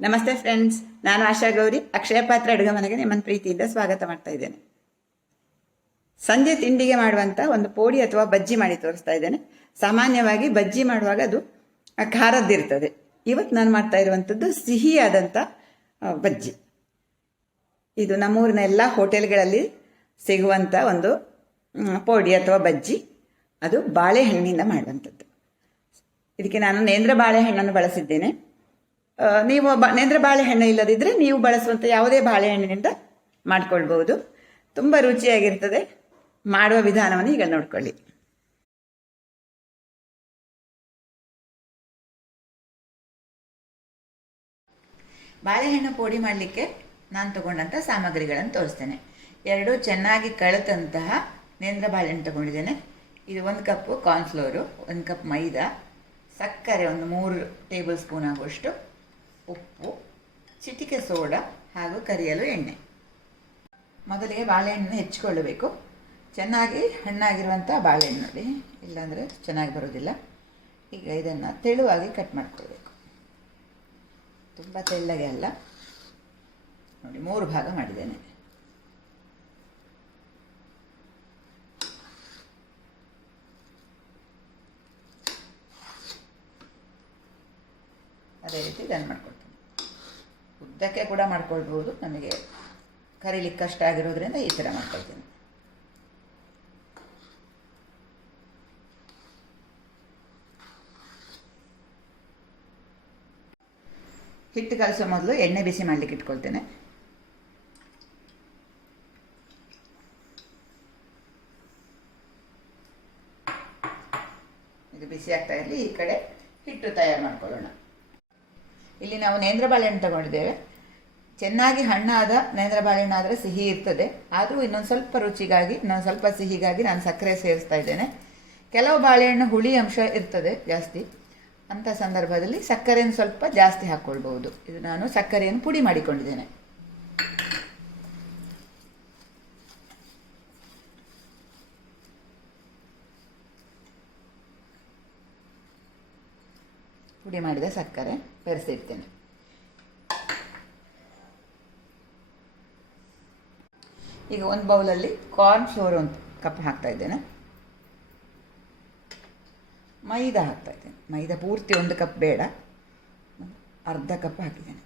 ನಮಸ್ತೆ ಫ್ರೆಂಡ್ಸ್, ನಾನು ಆಶಾ ಗೌರಿ ಅಕ್ಷಯ ಪಾತ್ರ ಅಡುಗೆ ಮನೆಗೆ ನಿಮ್ಮನ್ನು ಪ್ರೀತಿಯಿಂದ ಸ್ವಾಗತ ಮಾಡ್ತಾ ಇದ್ದೇನೆ. ಸಂಜೆ ತಿಂಡಿಗೆ ಮಾಡುವಂಥ ಒಂದು ಪೋಡಿ ಅಥವಾ ಬಜ್ಜಿ ಮಾಡಿ ತೋರಿಸ್ತಾ ಇದ್ದೇನೆ. ಸಾಮಾನ್ಯವಾಗಿ ಬಜ್ಜಿ ಮಾಡುವಾಗ ಅದು ಖಾರದ್ದಿರ್ತದೆ. ಇವತ್ತು ನಾನು ಮಾಡ್ತಾ ಇರುವಂಥದ್ದು ಸಿಹಿಯಾದಂಥ ಬಜ್ಜಿ. ಇದು ನಮ್ಮೂರಿನ ಎಲ್ಲ ಹೋಟೆಲ್ಗಳಲ್ಲಿ ಸಿಗುವಂಥ ಒಂದು ಪೋಡಿ ಅಥವಾ ಬಜ್ಜಿ. ಅದು ಬಾಳೆಹಣ್ಣಿಂದ ಮಾಡುವಂಥದ್ದು. ಇದಕ್ಕೆ ನಾನು ನೇಂದ್ರ ಬಾಳೆಹಣ್ಣನ್ನು ಬಳಸಿದ್ದೇನೆ. ನೀವು ನೇಂದ್ರ ಬಾಳೆಹಣ್ಣು ಇಲ್ಲದಿದ್ದರೆ ನೀವು ಬಳಸುವಂಥ ಯಾವುದೇ ಬಾಳೆಹಣ್ಣಿನಿಂದ ಮಾಡ್ಕೊಳ್ಬಹುದು. ತುಂಬ ರುಚಿಯಾಗಿರ್ತದೆ. ಮಾಡುವ ವಿಧಾನವನ್ನು ಈಗ ನೋಡ್ಕೊಳ್ಳಿ. ಬಾಳೆಹಣ್ಣು ಪೋಡಿ ಮಾಡಲಿಕ್ಕೆ ನಾನು ತಗೊಂಡಂಥ ಸಾಮಗ್ರಿಗಳನ್ನು ತೋರಿಸ್ತೇನೆ. 2 ಚೆನ್ನಾಗಿ ಕಳೆದಂತಹ ನೇಂದ್ರ ಬಾಳೆಹಣ್ಣು ತಗೊಂಡಿದ್ದೇನೆ. ಇದು 1 ಕಪ್ಪು ಕಾರ್ನ್ಫ್ಲೋರು, 1 ಕಪ್ ಮೈದಾ, ಸಕ್ಕರೆ ಒಂದು 3 ಟೇಬಲ್ ಸ್ಪೂನ್ ಆಗುವಷ್ಟು, ಉಪ್ಪು, ಚಿಟಿಕೆ ಸೋಡಾ ಹಾಗೂ ಕರಿಯಲು ಎಣ್ಣೆ. ಮೊದಲಿಗೆ ಬಾಳೆಹಣ್ಣು ಹೆಚ್ಚಿಕೊಳ್ಳಬೇಕು. ಚೆನ್ನಾಗಿ ಹಣ್ಣಾಗಿರುವಂಥ ಬಾಳೆಹಣ್ಣು ನೋಡಿ, ಇಲ್ಲಾಂದರೆ ಚೆನ್ನಾಗಿ ಬರೋದಿಲ್ಲ. ಈಗ ಇದನ್ನು ತೆಳುವಾಗಿ ಕಟ್ ಮಾಡ್ಕೊಳ್ಬೇಕು. ತುಂಬ ತೆಳ್ಳಗೆ ಅಲ್ಲ ನೋಡಿ, 3 ಭಾಗ ಮಾಡಿದ್ದೇನೆ. ಅದೇ ರೀತಿ ಇದನ್ನು ಮಾಡ್ಕೊಳ್ತೀನಿ. ಉದ್ದಕ್ಕೆ ಕೂಡ ಮಾಡ್ಕೊಳ್ಬೋದು, ನನಗೆ ಕರೀಲಿಕ್ಕೆ ಕಷ್ಟ ಆಗಿರೋದ್ರಿಂದ ಈ ಥರ ಮಾಡ್ಕೊಳ್ತೀನಿ. ಹಿಟ್ಟು ಕಲಸೋ ಮೊದಲು ಎಣ್ಣೆ ಬಿಸಿ ಮಾಡಲಿಕ್ಕೆ ಇಟ್ಕೊಳ್ತೇನೆ. ಇದು ಬಿಸಿ ಆಗ್ತಾ ಇರಲಿ, ಈ ಕಡೆ ಹಿಟ್ಟು ತಯಾರು ಮಾಡ್ಕೊಳ್ಳೋಣ. ಇಲ್ಲಿ ನಾವು ನೇಂದ್ರ ಬಾಳೆಹಣ್ಣು ತಗೊಂಡಿದ್ದೇವೆ. ಚೆನ್ನಾಗಿ ಹಣ್ಣಾದ ನೇಂದ್ರ ಬಾಳೆಹಣ್ಣು ಆದರೆ ಸಿಹಿ ಇರ್ತದೆ. ಆದರೂ ಇನ್ನೊಂದು ಸ್ವಲ್ಪ ರುಚಿಗಾಗಿ, ಇನ್ನೊಂದು ಸ್ವಲ್ಪ ಸಿಹಿಗಾಗಿ ನಾನು ಸಕ್ಕರೆ ಸೇರಿಸ್ತಾ ಇದ್ದೇನೆ. ಕೆಲವು ಬಾಳೆಹಣ್ಣು ಹುಳಿ ಅಂಶ ಇರ್ತದೆ ಜಾಸ್ತಿ, ಅಂಥ ಸಂದರ್ಭದಲ್ಲಿ ಸಕ್ಕರೆಯನ್ನು ಸ್ವಲ್ಪ ಜಾಸ್ತಿ ಹಾಕ್ಕೊಳ್ಬಹುದು. ಇದು ನಾನು ಸಕ್ಕರೆಯನ್ನು ಪುಡಿ ಮಾಡಿಕೊಂಡಿದ್ದೇನೆ. ಪುಡಿ ಮಾಡಿದ ಸಕ್ಕರೆ ಬೆರೆಸಿರ್ತೇನೆ. ಈಗ 1 ಬೌಲಲ್ಲಿ ಕಾರ್ನ್ ಫ್ಲೋರ್ 1 ಕಪ್ ಹಾಕ್ತಾ ಇದ್ದೇನೆ. ಮೈದಾ ಹಾಕ್ತಾ ಇದ್ದೇನೆ. ಮೈದಾ ಪೂರ್ತಿ 1 ಕಪ್ ಬೇಡ, ಅರ್ಧ ಕಪ್ ಹಾಕಿದ್ದೇನೆ.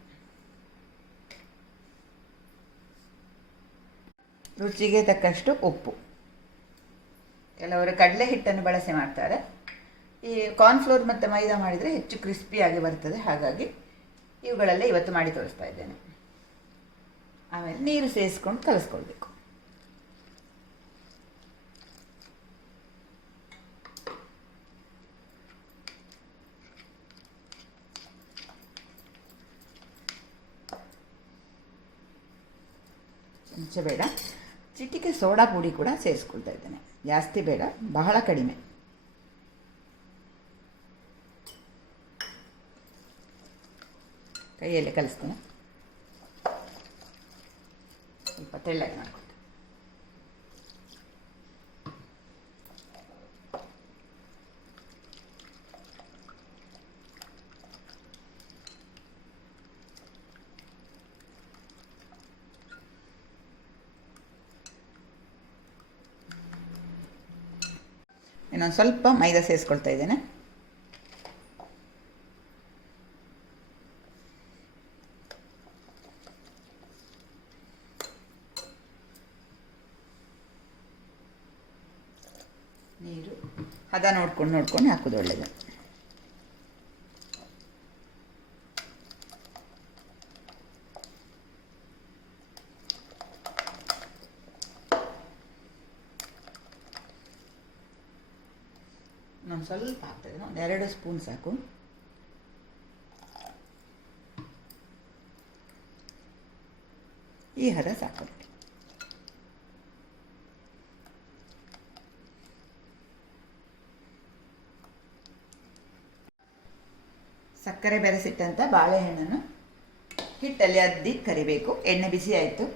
ರುಚಿಗೆ ತಕ್ಕಷ್ಟು ಉಪ್ಪು. ಕೆಲವರು ಕಡಲೆ ಹಿಟ್ಟನ್ನು ಬಳಸಿ ಮಾಡ್ತಾರೆ. ಈ ಕಾರ್ನ್ಫ್ಲೋರ್ ಮತ್ತು ಮೈದಾ ಮಾಡಿದರೆ ಹೆಚ್ಚು ಕ್ರಿಸ್ಪಿಯಾಗಿ ಬರ್ತದೆ. ಹಾಗಾಗಿ ಇವುಗಳಲ್ಲೇ ಇವತ್ತು ಮಾಡಿ ತೋರಿಸ್ತಾ ಇದ್ದೇನೆ. ಆಮೇಲೆ ನೀರು ಸೇರಿಸ್ಕೊಂಡು ಕಲಿಸ್ಕೊಳ್ಬೇಕು. ಚಮಚ ಬೇಡ, ಚಿಟಿಕೆ ಸೋಡಾ ಪುಡಿ ಕೂಡ ಸೇರಿಸ್ಕೊಳ್ತಾ ಇದ್ದೇನೆ. ಜಾಸ್ತಿ ಬೇಡ, ಬಹಳ ಕಡಿಮೆ. ಕೈಯಲ್ಲಿ ಕಲಿಸ್ತೇನೆ. ಸ್ವಲ್ಪ ತೆಳ್ಳಗೆ ಮಾಡ್ಕೊಳ್ತೇನೆ. ಇನ್ನೊಂದು ಸ್ವಲ್ಪ ಮೈದಾ ಸೇರಿಸ್ಕೊಳ್ತಾ ಇದ್ದೇನೆ. ನೀರು ಹದ ನೋಡ್ಕೊಂಡು ಹಾಕೋದು ಒಳ್ಳೆಯದು. ನಾನು ಸ್ವಲ್ಪ ಹಾಕ್ತೇನೆ, 2 ಸ್ಪೂನ್ ಸಾಕು. ಈ ಹದ ಸಾಕು. ಸಕ್ಕರೆ ಬೆರೆಸಿಟ್ಟಂಥ ಬಾಳೆಹಣ್ಣನ್ನು ಹಿಟ್ಟಲ್ಲಿ ಅದ್ದಿ ಕರಿಬೇಕು. ಎಣ್ಣೆ ಬಿಸಿ ಆಯಿತು.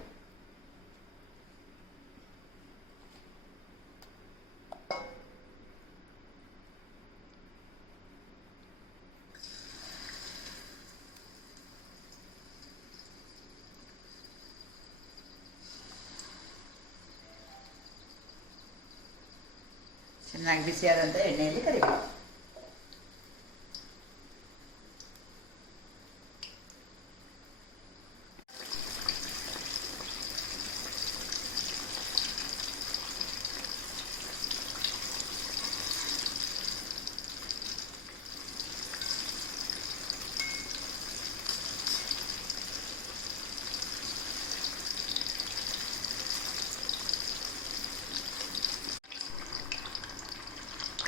ಚೆನ್ನಾಗಿ ಬಿಸಿಯಾದಂಥ ಎಣ್ಣೆಯಲ್ಲಿ ಕರಿಬೇಕು.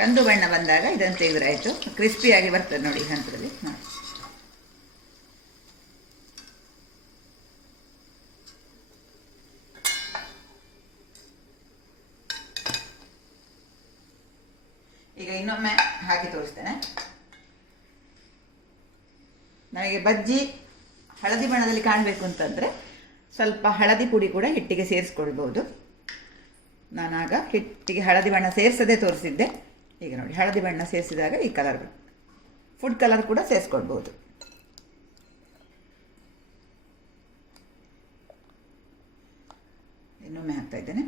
ಕಂದು ಬಣ್ಣ ಬಂದಾಗ ಇದನ್ನು ತೆಗೆದ್ರಾಯಿತು. ಕ್ರಿಸ್ಪಿಯಾಗಿ ಬರ್ತದೆ ನೋಡಿ ಈ ಹಂತದಲ್ಲಿ. ಈಗ ಇನ್ನೊಮ್ಮೆ ಹಾಕಿ ತೋರಿಸ್ತೇನೆ. ನಮಗೆ ಬಜ್ಜಿ ಹಳದಿ ಬಣ್ಣದಲ್ಲಿ ಕಾಣಬೇಕು ಅಂತಂದರೆ ಸ್ವಲ್ಪ ಹಳದಿ ಪುಡಿ ಕೂಡ ಹಿಟ್ಟಿಗೆ ಸೇರಿಸ್ಕೊಳ್ಬೋದು. ನಾನಾಗ ಹಿಟ್ಟಿಗೆ ಹಳದಿ ಬಣ್ಣ ಸೇರಿಸದೆ ತೋರಿಸಿದ್ದೆ. ಈಗ ನೋಡಿ ಹಳದಿ ಬಣ್ಣ ಸೇರಿಸಿದಾಗ ಈ ಕಲರ್, ಫುಡ್ ಕಲರ್ ಕೂಡ ಸೇರಿಸ್ಕೊಳ್ಬೋದು. ಇನ್ನೊಮ್ಮೆ ಹಾಕ್ತಾ ಇದ್ದೇನೆ.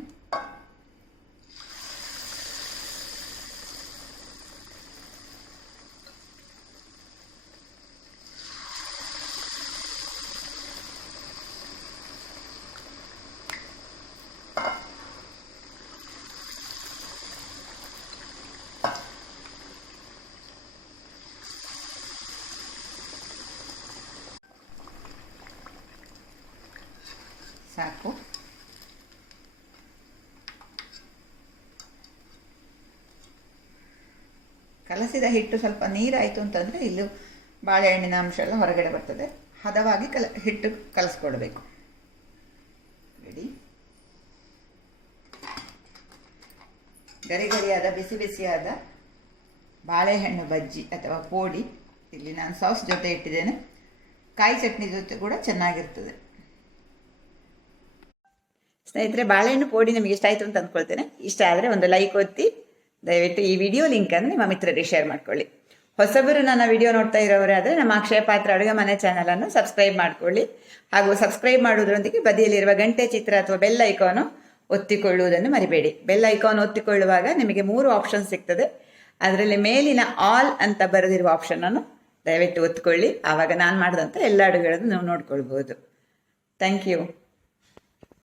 ಸಾಕು. ಕಲಸಿದ ಹಿಟ್ಟು ಸ್ವಲ್ಪ ನೀರಾಯಿತು ಅಂತಂದರೆ ಇಲ್ಲೂ ಬಾಳೆಹಣ್ಣಿನ ಅಂಶ ಎಲ್ಲ ಹೊರಗಡೆ ಬರ್ತದೆ. ಹದವಾಗಿ ಹಿಟ್ಟು ಕಲಸ್ಕೊಳ್ಬೇಕು. ರೆಡಿ. ಗರಿ ಗರಿಯಾದ ಬಿಸಿ ಬಿಸಿಯಾದ ಬಾಳೆಹಣ್ಣು ಬಜ್ಜಿ ಅಥವಾ ಪೋಡಿ ಇಲ್ಲಿ ನಾನು ಸಾಸ್ ಜೊತೆ ಇಟ್ಟಿದ್ದೇನೆ. ಕಾಯಿ ಚಟ್ನಿ ಜೊತೆ ಕೂಡ ಚೆನ್ನಾಗಿರ್ತದೆ. ಸ್ನೇಹಿತರೆ, ಬಾಳೆಹಣ್ಣು ಪೋಡಿ ನಿಮಗೆ ಇಷ್ಟ ಆಯಿತು ಅಂತ ಅಂದ್ಕೊಳ್ತೇನೆ. ಇಷ್ಟ ಆದರೆ ಒಂದು ಲೈಕ್ ಒತ್ತಿ. ದಯವಿಟ್ಟು ಈ ವಿಡಿಯೋ ಲಿಂಕನ್ನು ನಿಮ್ಮ ಮಿತ್ರರಿಗೆ ಶೇರ್ ಮಾಡ್ಕೊಳ್ಳಿ. ಹೊಸಬರು ನನ್ನ ವಿಡಿಯೋ ನೋಡ್ತಾ ಇರೋರಾದರೆ ನಮ್ಮ ಅಕ್ಷಯ ಪಾತ್ರ ಅಡುಗೆ ಮನೆ ಚಾನಲನ್ನು ಸಬ್ಸ್ಕ್ರೈಬ್ ಮಾಡ್ಕೊಳ್ಳಿ. ಹಾಗೂ ಸಬ್ಸ್ಕ್ರೈಬ್ ಮಾಡುವುದರೊಂದಿಗೆ ಬದಿಯಲ್ಲಿರುವ ಗಂಟೆ ಚಿತ್ರ ಅಥವಾ ಬೆಲ್ ಐಕಾನು ಒತ್ತಿಕೊಳ್ಳುವುದನ್ನು ಮರಿಬೇಡಿ. ಬೆಲ್ ಐಕಾನ್ ಒತ್ತಿಕೊಳ್ಳುವಾಗ ನಿಮಗೆ 3 ಆಪ್ಷನ್ ಸಿಗ್ತದೆ. ಅದರಲ್ಲಿ ಮೇಲಿನ ಆಲ್ ಅಂತ ಬರೆದಿರುವ ಆಪ್ಷನನ್ನು ದಯವಿಟ್ಟು ಒತ್ತಿಕೊಳ್ಳಿ. ಆವಾಗ ನಾನು ಮಾಡಿದಂಥ ಎಲ್ಲ ಅಡುಗೆಗಳನ್ನು ನೀವು ನೋಡ್ಕೊಳ್ಬೋದು. Thank you.